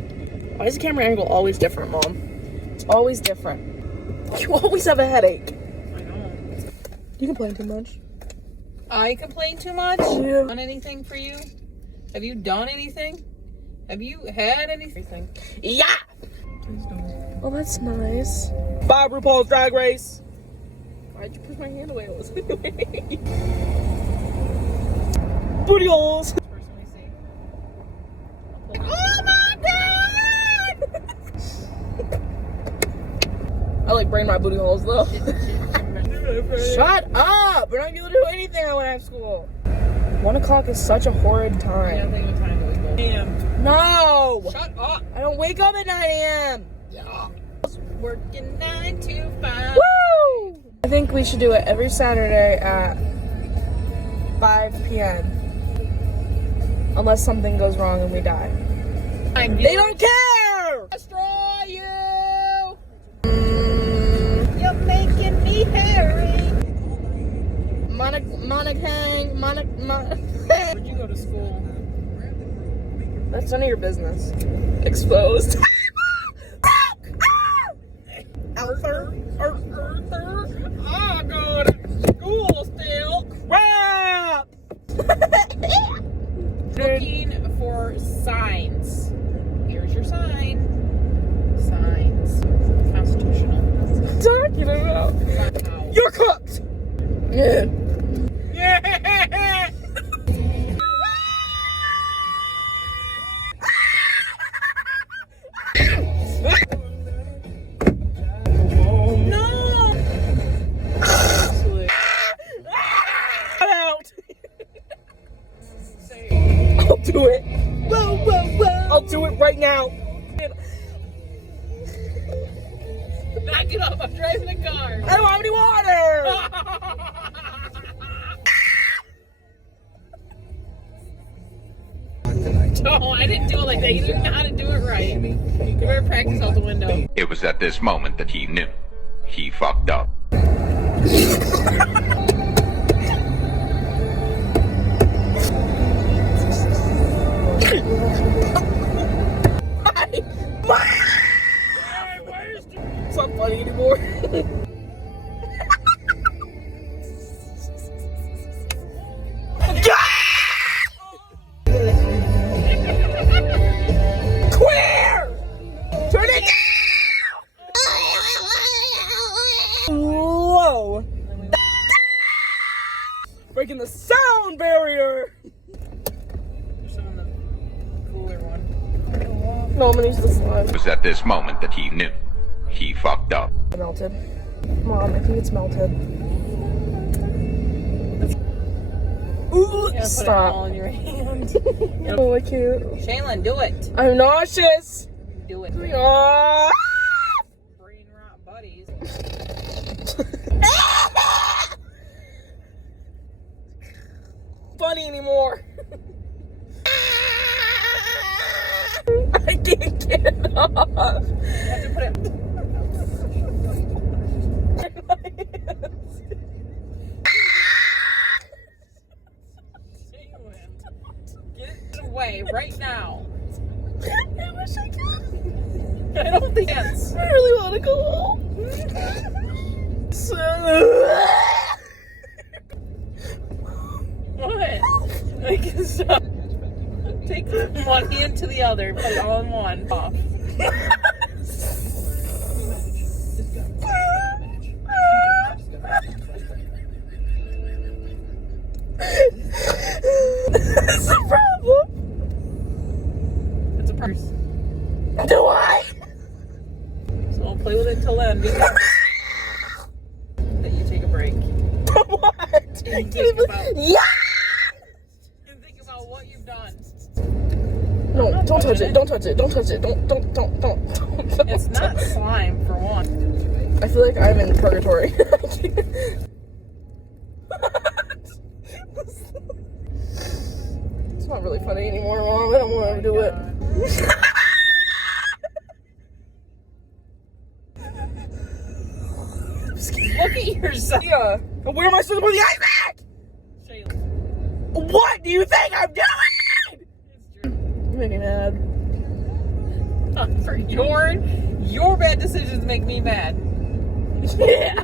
Why is the camera angle always different, Mom? It's always different. You always have a headache. I know. You complain too much. I complain too much? Yeah. Done anything for you? Have you done anything? Have you had anything? Yeah! Please don't. Oh, that's nice. Bye, RuPaul's Drag Race. Why'd you push my hand away? Booty holes. Personally see. Oh my god! I like Brainrot booty holes though. Shut up! We're not gonna do anything when I have school. 1 o'clock is such a horrid I time. don't think what time it was. Damn. No! Shut up. I don't wake up at 9 a.m. Yeah. Working 9 to 5. Woo! I think we should do it every Saturday at 5 p.m. Unless something goes wrong and we die. They don't care! Destroy you! You're making me hairy. Where'd you go to school? That's none of your business. Exposed. Arthur. I go to school still. Crap! Looking for signs. Here's your sign. Signs. Constitutional. Talking about. Somehow. You're cooked! Yeah. Yeah! No! Out! I'll do it. Whoa, whoa, whoa! I'll do it right now. Knock it off! I'm driving a car. I don't have any water! No, I didn't do it like that. You didn't know how to do it right. You better practice out the window. It was at this moment that he knew. He fucked up. It's not funny anymore. Queer! Turn it down! Whoa! Breaking the sound barrier! You're showing the cooler one. No, I'm gonna use this one. It was at this moment that he knew. He fucked up. Melted. Mom, I think it's melted. Ooh, Yeah, put it all stop. in your hand. Oh, I can't. Shaylin, do it. I'm nauseous. Do it. Ah! Brainrot buddies. Funny anymore. I can't get it off. You have to put it. Get it away right now. I wish I could. I don't think it's. I really want to go home. What? I can stop. Take one hand to the other, put it all in one. Off. That's the problem. It's a purse. Do I? So I'll play with it till then. Because that you take a break. What? And think about, Yeah! and think about what you've done. No, don't touch it. Don't touch it. Don't touch it. Don't. It's not slime for one. I feel like I'm in purgatory. It's not really funny anymore, Mom. I don't want to do it. Look at yourself. Yeah. Where am I supposed to put the ice back? Shayla. What do you think I'm doing? It's true. Make me mad. For your bad decisions make me mad. Yeah.